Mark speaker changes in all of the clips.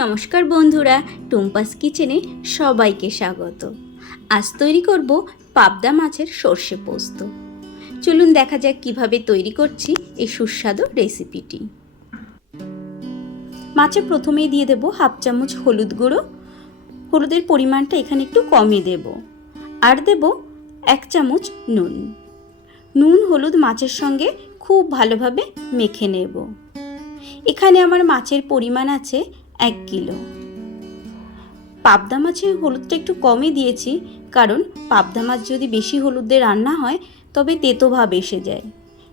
Speaker 1: নমস্কার বন্ধুরা, টুম্পাস কিচেনে সবাইকে স্বাগত। আজ তৈরি করব পাবদা মাছের সর্ষে পোস্ত। চলুন দেখা যাক কীভাবে তৈরি করছি এই সুস্বাদু রেসিপিটি। মাছে প্রথমেই দিয়ে দেব হাফ চামচ হলুদ গুঁড়ো। হলুদের পরিমাণটা এখানে একটু কমই দেব। আর দেব এক চামচ নুন। নুন হলুদ মাছের সঙ্গে খুব ভালোভাবে মেখে নেব। এখানে আমার মাছের পরিমাণ আছে এক কিলো। পাবদা মাছে হলুদটা একটু কমই দিয়েছি, কারণ পাবদা মাছ যদি বেশি হলুদ দিয়ে রান্না হয়, তবে তেতো ভাব এসে যায়।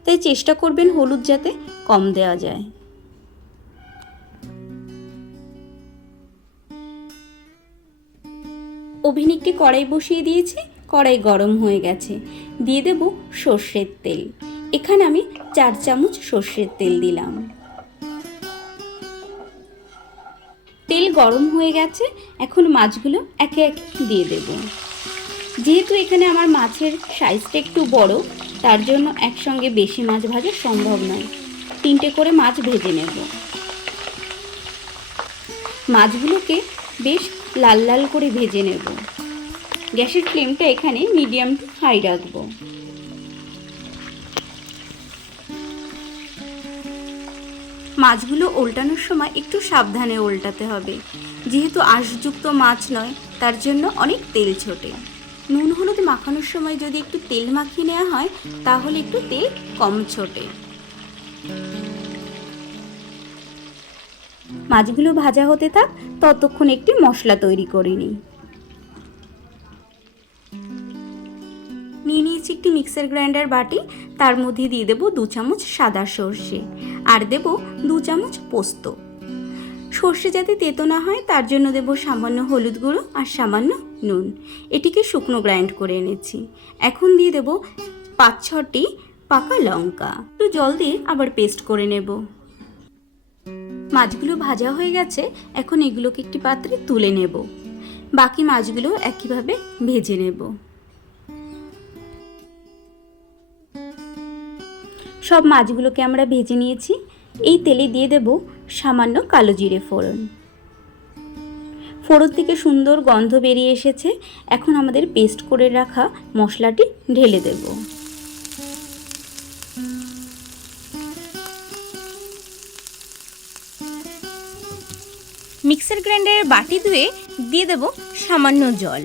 Speaker 1: তাই চেষ্টা করবেন হলুদ যাতে কম দেওয়া যায়। ওভেন একটি কড়াই বসিয়ে দিয়েছি, কড়াই গরম হয়ে গেছে। দিয়ে দেব সর্ষের তেল। এখানে আমি চার চামচ সর্ষের তেল দিলাম। তেল গরম হয়ে গেছে, এখন মাছগুলো একে একে দিয়ে দেব। যেহেতু এখানে আমার মাছের সাইজটা একটু বড়, তার জন্য একসঙ্গে বেশি মাছ ভাজা সম্ভব নয়। তিনটে করে মাছ ভেজে নেব। মাছগুলোকে বেশ লাল লাল করে ভেজে নেব। গ্যাসের ফ্লেমটা এখানে মিডিয়াম টু হাই রাখব। মাছগুলো ওল্টানোর সময় একটু সাবধানে ওল্টাতে হবে। যেহেতু আঁশযুক্ত মাছ নয়, তার জন্য অনেক তেল ছোটে। নুন হলুদ মাখানোর সময় যদি একটু তেল মাখিয়ে নেওয়া হয়, তাহলে একটু তেল কম ছোটে। মাছগুলো ভাজা হতে থাক, ততক্ষণ একটি মশলা তৈরি করে নিই। একটি মিক্সার গ্রাইন্ডার বাটি, তার মধ্যে দিয়ে দেবো দু চামচ সাদা সর্ষে আর দেব দু চামচ পোস্ত। সর্ষে যাতে তেতো না হয়, তার জন্য দেব সামান্য হলুদ গুঁড়ো আর সামান্য নুন। এটিকে শুকনো গ্রাইন্ড করে এনেছি। এখন দিয়ে দেব পাঁচ ছটি পাকা লঙ্কা। একটু জল দিয়ে আবার পেস্ট করে নেব। মাছগুলো ভাজা হয়ে গেছে, এখন এগুলোকে একটি পাত্রে তুলে নেব। বাকি মাছগুলো একইভাবে ভেজে নেব। সব মাছগুলোকে আমরা ভেজে নিয়েছি। এই তেলে দিয়ে দেব সামান্য কালো জিরে ফোড়ন। ফোড়ন থেকে সুন্দর গন্ধ বেরিয়ে এসেছে। এখন আমাদের পেস্ট করে রাখা মশলাটি ঢেলে দেব। মিক্সার গ্রাইন্ডারের বাটি ধুয়ে দিয়ে দেব সামান্য জল।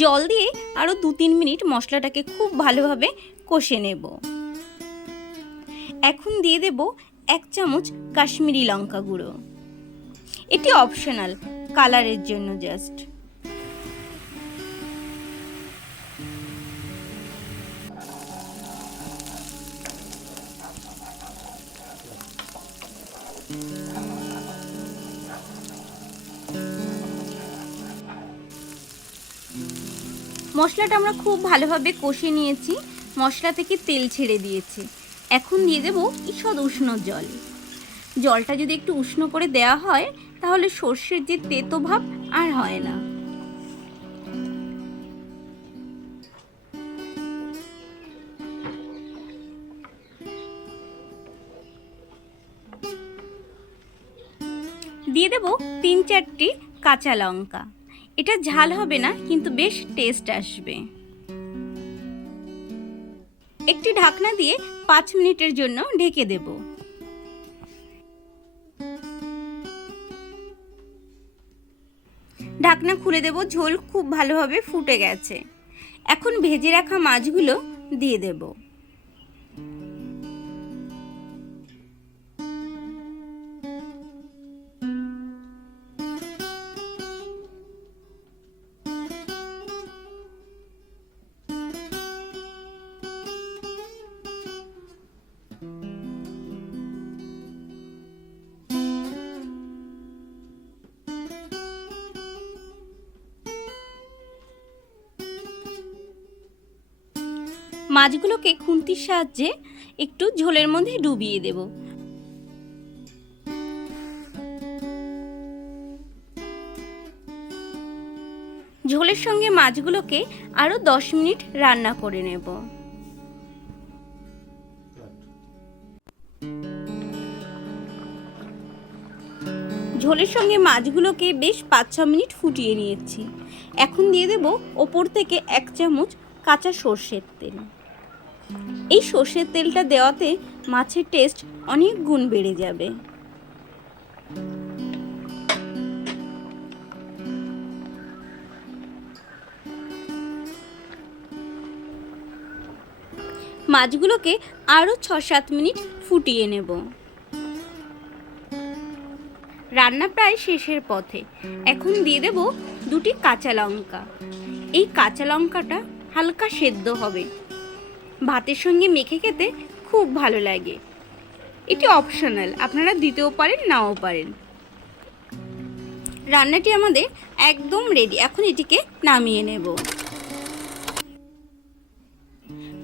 Speaker 1: জল দিয়ে আরও দু তিন মিনিট মশলাটাকে খুব ভালোভাবে কষে নেব। এখন দিয়ে দেব এক চামচ কাশ্মীরি লঙ্কা গুঁড়ো। এটি অপশনাল কালারের জন্য জাস্ট মশলাটা আমরা খুব ভালোভাবে কষে নিয়েছি। মশলা থেকে তেল ছেড়ে দিয়েছে। এখন দিয়ে দেবো ঈষৎ উষ্ণ জল। জলটা যদি একটু উষ্ণ করে দেওয়া হয়, তাহলে সর্ষের যে তেতো ভাব আর হয় না। দিয়ে দেবো তিন চারটি কাঁচা লঙ্কা। এটা ঝাল হবে না, কিন্তু বেশ টেস্ট আসবে। একটি ঢাকনা দিয়ে পাঁচ মিনিটের জন্য ঢেকে দেব। ঢাকনা খুলে দেব, ঝোল খুব ভালোভাবে ফুটে গেছে। এখন ভেজে রাখা মাছগুলো দিয়ে দেবো। মাছগুলোকে খুন্তির সাহায্যে একটু ঝোলের মধ্যে ডুবিয়ে দেব। ঝোলের সঙ্গে মাছগুলোকে আরও দশ মিনিট রান্না করে নেব। ঝোলের সঙ্গে মাছগুলোকে বেশ পাঁচ ছ মিনিট ফুটিয়ে নিয়েছি। এখন দিয়ে দেব ওপর থেকে এক চামচ কাঁচা সর্ষের তেল। এই সর্ষের তেলটা দেওয়াতে মাছের টেস্ট অনেক গুণ বেড়ে যাবে। মাছগুলোকে আরও ছ সাত মিনিট ফুটিয়ে নেব। রান্না প্রায় শেষের পথে। এখন দিয়ে দেব দুটি কাঁচা লঙ্কা। এই কাঁচা লঙ্কাটা হালকা সেদ্ধ হবে। ভাতের সঙ্গে মেখে খেতে খুব ভালো লাগে। এটি অপশনাল আপনারা দিতেও পারেন, নাও পারেন। রান্নাটি আমাদের একদম রেডি এখন এটিকে নামিয়ে নেব।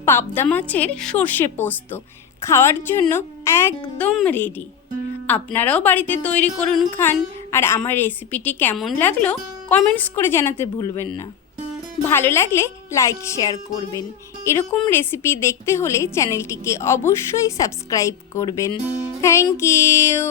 Speaker 1: পাবদা মাছের সর্ষে পোস্ত, খাওয়ার জন্য একদম রেডি আপনারাও বাড়িতে তৈরি করুন খান, আর আমার রেসিপিটি কেমন লাগল কমেন্টস করে জানাতে ভুলবেন না। ভালো লাগলে লাইক শেয়ার করবেন। এরকম রেসিপি দেখতে হলে চ্যানেলটিকে অবশ্যই সাবস্ক্রাইব করবেন। Thank you